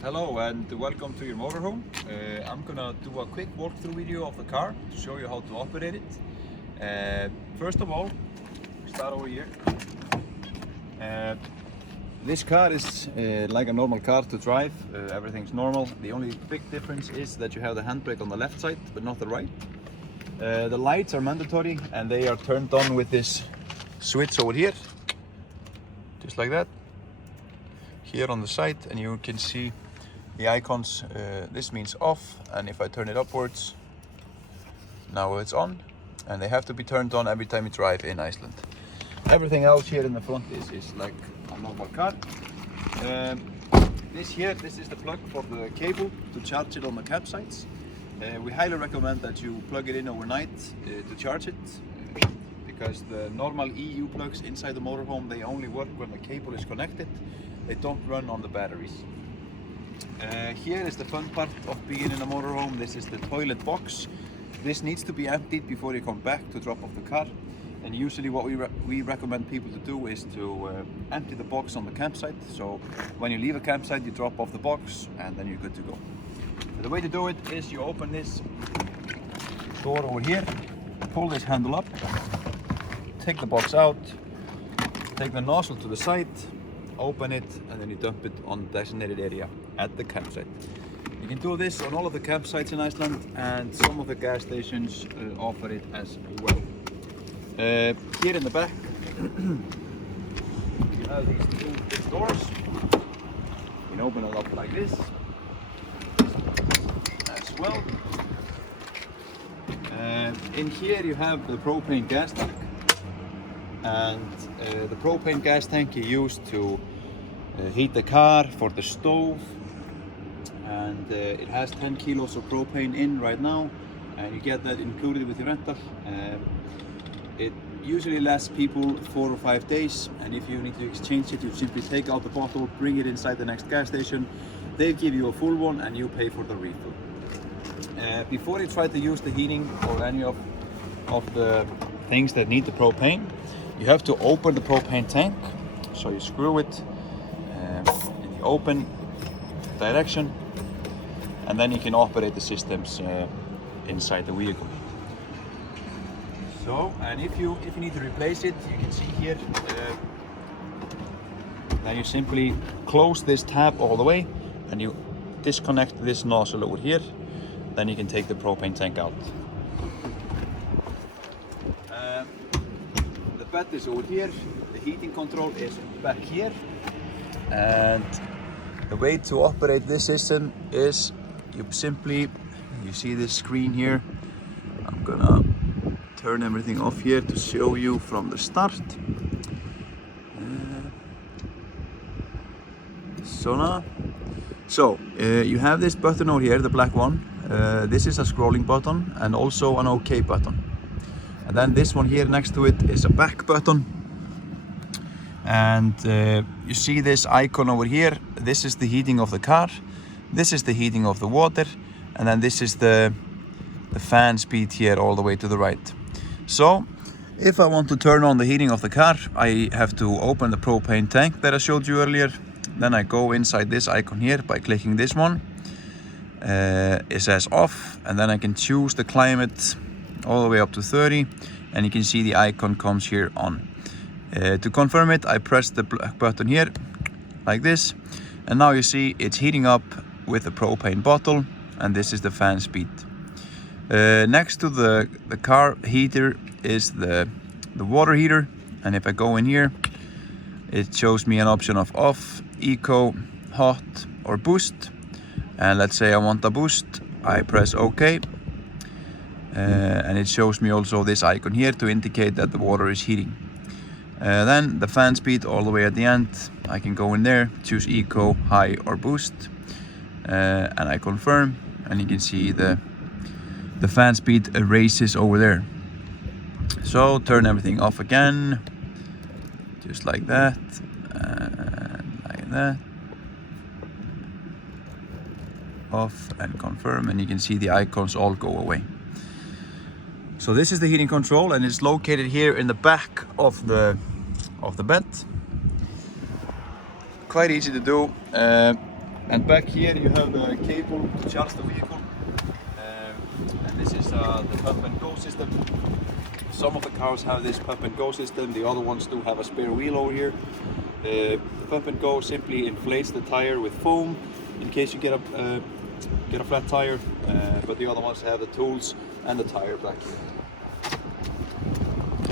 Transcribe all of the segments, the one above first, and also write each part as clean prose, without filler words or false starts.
Hello and welcome to your motorhome. I'm gonna do a quick walkthrough video of the car to show you how to operate it. First of all, start over here. This car is like a normal car to drive. Everything's normal. The only big difference is that you have the handbrake on the left side but not the right. The lights are mandatory and they are turned on with this switch over here, just like that, here on the side, and you can see the icons. This means off, and if I turn it upwards, now it's on, and they have to be turned on every time you drive in Iceland. Everything else here in the front is like a normal car. This is the plug for the cable to charge it on the campsites. We highly recommend that you plug it in overnight to charge it, because the normal EU plugs inside the motorhome, they only work when the cable is connected. They don't run on the batteries. Here is the fun part of being in a motorhome. This is the toilet box. This needs to be emptied before you come back to drop off the car. And usually what we recommend people to do is to empty the box on the campsite. So when you leave a campsite, you drop off the box and then you're good to go. The way to do it is you open this door over here, pull this handle up, take the box out, take the nozzle to the side, open it, and then you dump it on the designated area at the campsite. You can do this on all of the campsites in Iceland, and some of the gas stations offer it as well. Here in the back you have these two big doors. You can open it up like this as well. In here you have the propane gas tank, and the propane gas tank you use to heat the car for the stove, and it has 10 kilos of propane in right now, and you get that included with your rental. It usually lasts people 4 or 5 days, and if you need to exchange it, you simply take out the bottle, bring it inside the next gas station. They give you a full one and you pay for the refill. Before you try to use the heating or any of the things that need the propane, you have to open the propane tank. So you screw it in the open direction, and then you can operate the systems inside the vehicle. So, and if you need to replace it, you can see here, then you simply close this tab all the way and you disconnect this nozzle over here. Then you can take the propane tank out. The bed is over here, the heating control is back here, and the way to operate this system is you see this screen here. I'm gonna turn everything off here to show you from the start. So you have this button over here, the black one. This is a scrolling button and also an OK button. And then this one here next to it is a back button. And you see this icon over here. This is the heating of the car. This is the heating of the water. And then this is the fan speed here all the way to the right. So if I want to turn on the heating of the car, I have to open the propane tank that I showed you earlier. Then I go inside this icon here by clicking this one. It says off, and then I can choose the climate all the way up to 30, and you can see the icon comes here on. To confirm it, I press the button here like this, and now you see it's heating up with the propane bottle, and this is the fan speed. Next to the car heater is the water heater, and if I go in here, it shows me an option of off, eco, hot or boost. And let's say I want a boost, I press OK, and it shows me also this icon here to indicate that the water is heating. Then the fan speed all the way at the end, I can go in there, choose eco, high or boost, and I confirm, and you can see the fan speed erases over there. So turn everything off again, just like that, and like that. Off and confirm, and you can see the icons all go away. So this is the heating control, and it's located here in the back of the bed. Quite easy to do. And back here you have a cable to charge the vehicle. And this is the pump and go system. Some of the cars have this pump and go system, the other ones do have a spare wheel over here. The pump and go simply inflates the tire with foam in case you get a flat tire, but the other ones have the tools and the tire back here.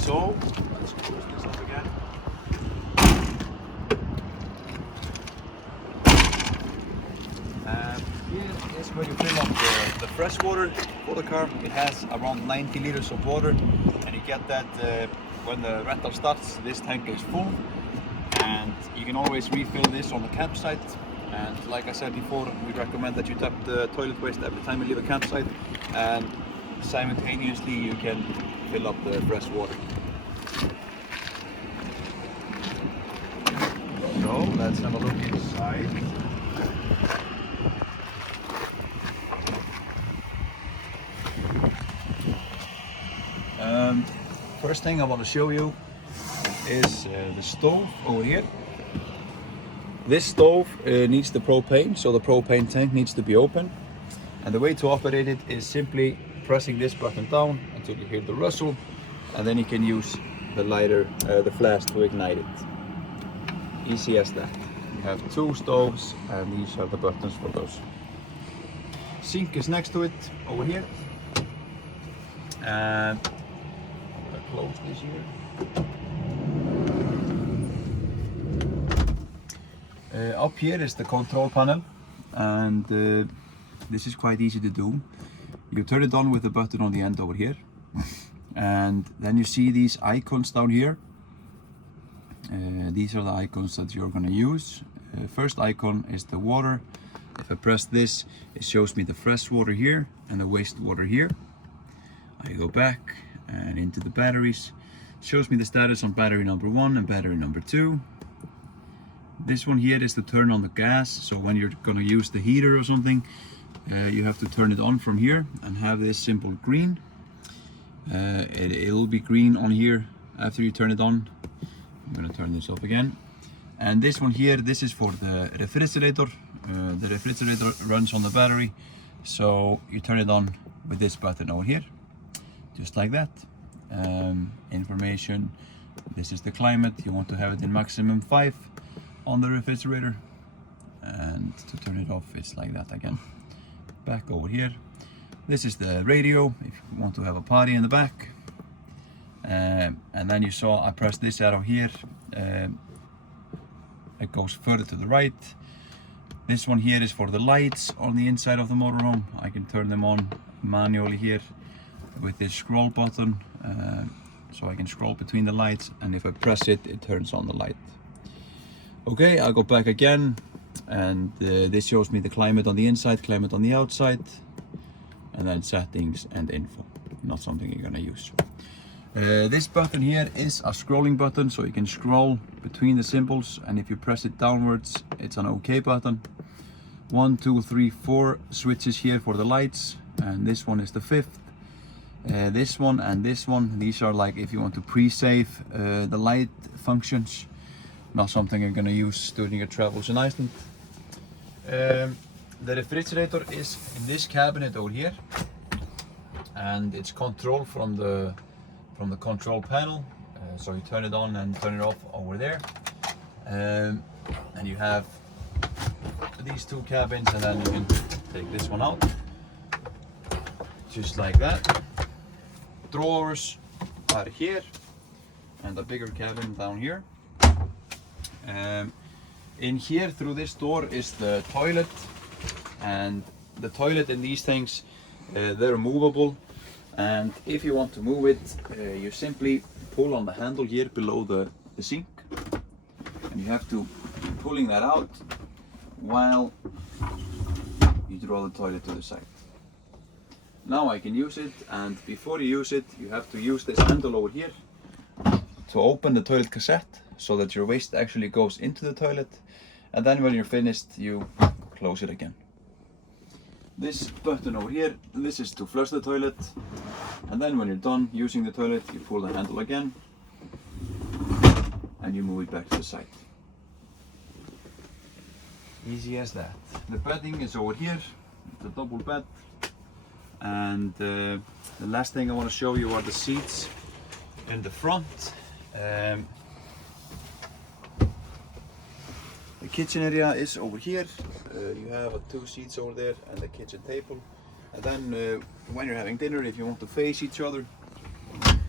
So let's close this up again. Here is where you fill up the fresh water for the car. It has around 90 liters of water, and you get that when the rental starts. This tank is full, and you can always refill this on the campsite. And like I said before, we recommend that you tap the toilet waste every time you leave a campsite, and simultaneously you can fill up the fresh water. So let's have a look inside. First thing I want to show you is the stove over here. This stove needs the propane, so the propane tank needs to be open. And the way to operate it is simply pressing this button down until you hear the rustle, and then you can use the lighter, the flash to ignite it. Easy as that. You have two stoves, and these are the buttons for those. Sink is next to it over here. And close this here. Up here is the control panel, and this is quite easy to do. You turn it on with the button on the end over here, and then you see these icons down here. These are the icons that you're going to use. First icon is the water. If I press this, it shows me the fresh water here and the wastewater here. I go back and into the batteries. It shows me the status on battery number 1 and battery number 2. This one here is to turn on the gas, so when you're gonna use the heater or something, you have to turn it on from here and have this symbol green. It'll be green on here after you turn it on. I'm gonna turn this off again. And this one here, this is for the refrigerator. The refrigerator runs on the battery, so you turn it on with this button over here, just like that. Information, this is the climate. You want to have it in maximum 5 on the refrigerator, and to turn it off it's like that again. Back over here, this is the radio if you want to have a party in the back. And then you saw I pressed this arrow here, it goes further to the right. This one here is for the lights on the inside of the motorhome. I can turn them on manually here with this scroll button, so I can scroll between the lights, and if I press it, it turns on the light. Okay, I'll go back again, and this shows me the climate on the inside, climate on the outside, and then settings and info. Not something you're gonna use. This button here is a scrolling button, so you can scroll between the symbols, and if you press it downwards, it's an OK button. 1, 2, 3, 4 switches here for the lights, and this one is the 5th. This one and this one, these are like if you want to pre-save the light functions. Not something you're gonna use during your travels in Iceland. The refrigerator is in this cabinet over here, and it's controlled from the control panel. So you turn it on and turn it off over there, and you have these two cabins, and then you can take this one out, just like that. Drawers are here, and a bigger cabin down here. In here through this door is the toilet, and the toilet in these things, they're movable, and if you want to move it, you simply pull on the handle here below the sink, and you have to be pulling that out while you draw the toilet to the side. Now I can use it, and before you use it, you have to use this handle over here to open the toilet cassette, so that your waste actually goes into the toilet, and then when you're finished, you close it again. This button over here, this is to flush the toilet, and then when you're done using the toilet, you pull the handle again, and you move it back to the side. Easy as that. The bedding is over here, the double bed. And the last thing I want to show you are the seats in the front. The kitchen area is over here. You have 2 seats over there and the kitchen table. And then when you're having dinner, if you want to face each other,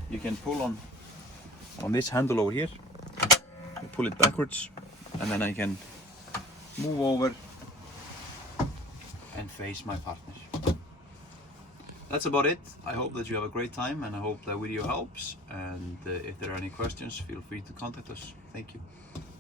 you can pull on this handle over here. You pull it backwards, and then I can move over and face my partner. That's about it. I hope that you have a great time, and I hope that video helps. And if there are any questions, feel free to contact us. Thank you.